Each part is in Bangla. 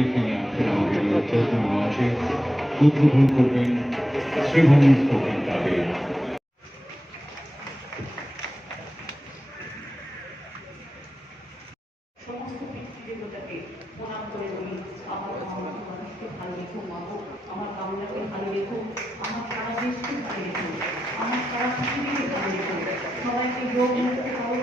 এখানে আসেন আমাদের চৌধুরী মহাশয় উদ্বোধন করবেন শ্রীভূমি স্পোকেন ক্লাবের। সমস্ত পিতৃদেবতাকে প্রণাম করে বলি, আমার মানুষকে ভালো রেখো মাগো, আমার বাংলাকে ভালো রেখো, আমার সারা দেশকে ভালো রেখো, আমার সারা পৃথিবীকে ভালো রেখো, সবাইকে যোগ মুক্তি করো।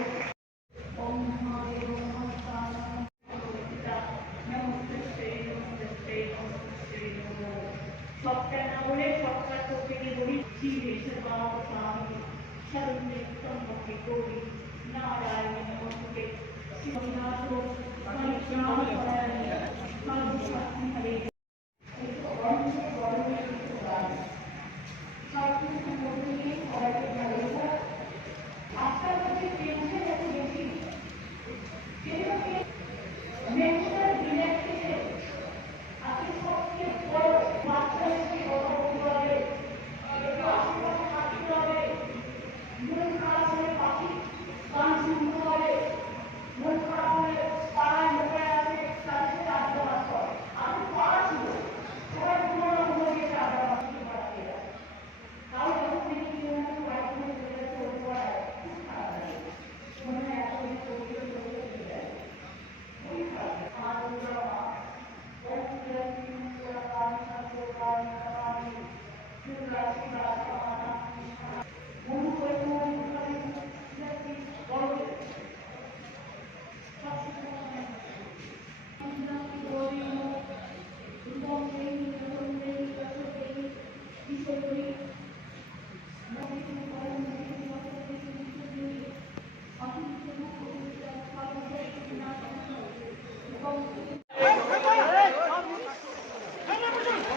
সবটা না বলে সবটা করতে গিয়ে বলি জীবেশের বাবা স্বামী শরণে সম্মুখে করি নারায়ণ নমস্তে শিবনাথ মনিষ্যাম পরায়ণে সর্বশক্তি হরে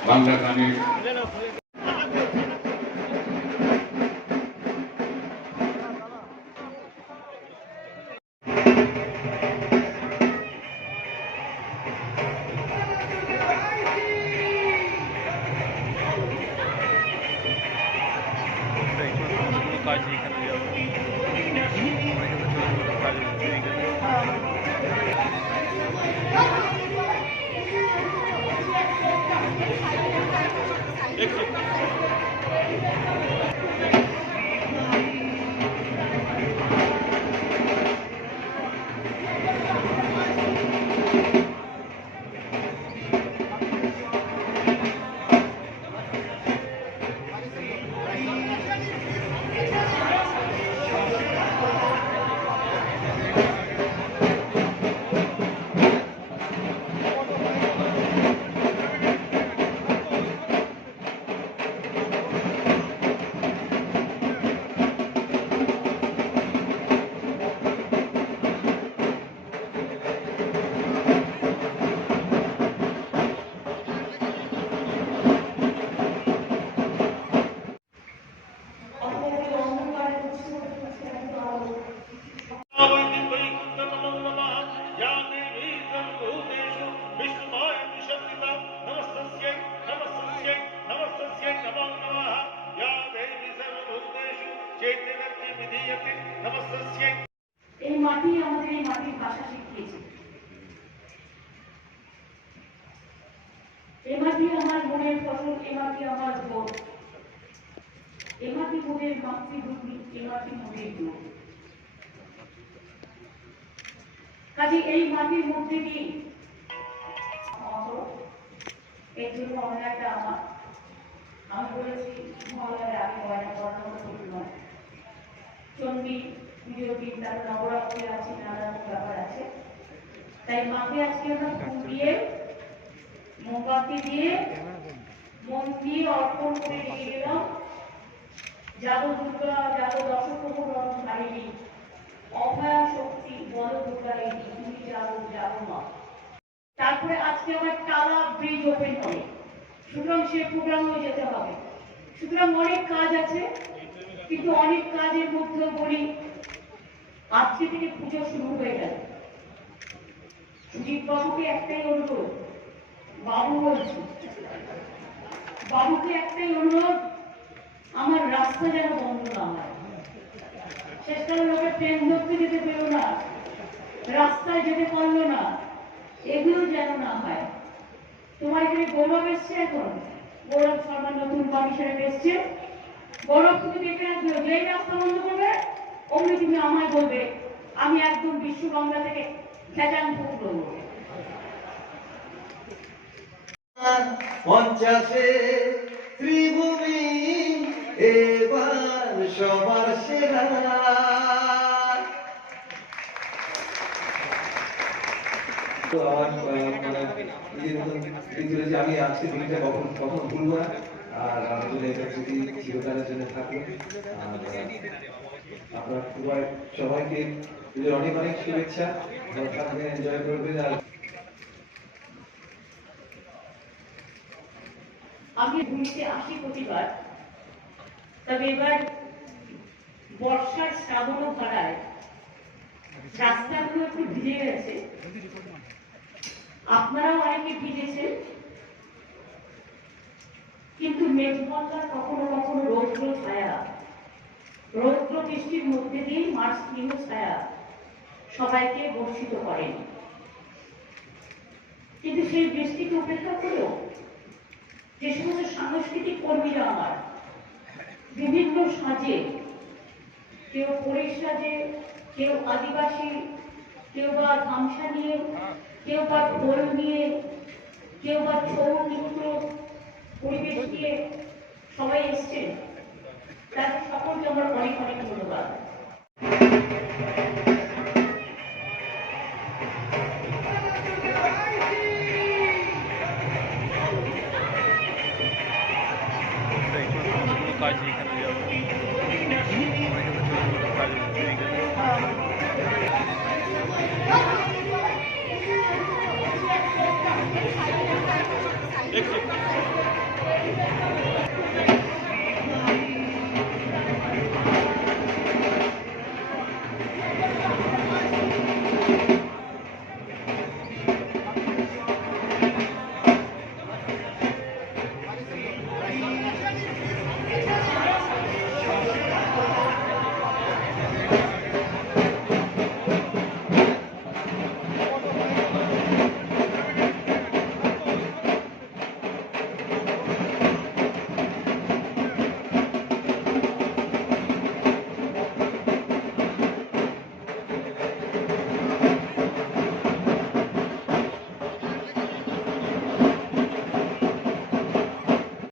বাংলা গানের এই মাটি আমাদের এই মাটির ভাষা শিখিয়েছে। এ মাটি আমার মনের ফসল, এ মাটি আমার ভোট, এ মাটি মোদের মাতৃভূমি, এ মাটি মোদের দুঃখ। কাজে এই মাটির মধ্যে দিয়ে এর জন্য অনেকটা আমার আমি বলেছি মহালয়ের আগে গয়না পড়ানো নয়, চণ্ডী পুজোর দিন তারপর নবরাত্রি আছে, নানান ব্যাপার আছে। তাই মাকে আজকে আমরা ফুল দিয়ে মোমবাতি দিয়ে মন দিয়ে অর্পণ করে রেখে গেলাম। যাবো দুর্গা, যাবো দশপ্রভু রণধারিণী, অভয়া শক্তি বল দুর্গারিণী, তুমি যাবো যাবো মা। তারপরে আজকে আমার টালা ব্রিজ ওপেন হবে, সুতরাং সে প্রোগ্রামেও যেতে হবে। সুতরাং অনেক কাজ আছে, কিন্তু অনেক কাজের মধ্যে বলি আজকে থেকে পুজো শুরু হয়ে গেল। সুজিত বাবুকে একটাই অনুরোধ, বাবু বলছি, বাবুকে একটাই অনুরোধ, আমার রাস্তা যেন বন্ধ না হয়। শেষকালে লোকে ট্রেন ধরতে যেতে পেল না, রাস্তায় যেতে পারলো না, এগুলো যেন না হয়। তোমার এখানে গৌরব এসছে, এখন গৌরব শর্মা নতুন কমিশনার এসছে। গৌরব তুমি দেখে রাখবে, যেই রাস্তা বন্ধ করবে অমনি তুমি আমায় বলবে, আমি একদম বিশ্ব বাংলা থেকে খেজান করবো। পঞ্চাশে ত্রিভূমি এবার সবার সেরা। তো আমার যে আমি আজকে দিনটা কখন ভুলবো না, আর আসলে এটা যদি চিরকালের জন্য থাকলো। আর আপনার সবাইকে অনেক অনেক শুভেচ্ছা, এনজয় করবেন। আর আমি ঘুরতে আসি প্রতিবার, তবে এবার বর্ষার শ্রাবণ ধারায় রাস্তাগুলো একটু ভিজে গেছে, আপনারাও অনেকে ভিজেছেন, কিন্তু মেঘমল্লার কখনো কখনো রৌদ্র ছায়া, রৌদ্র বৃষ্টির মধ্যে দিয়ে মার্চ স্নেহ ছায়া সবাইকে বর্ষিত করেন। কিন্তু সেই বৃষ্টিকে উপেক্ষা করেও যে সমস্ত সাংস্কৃতিক কর্মীরা আমার বিভিন্ন সাজে, কেউ পরিস সাজে, কেউ আদিবাসী, কেউ বা গামছা নিয়ে, কেউ বা ঢোল নিয়ে, কেউ বা ছৌ নৃত্য পরিবেশ নিয়ে সবাই এসছেন, তাদের সকলকে আমার অনেক অনেক ধন্যবাদ। কাজ এখানে যাবো Thank you.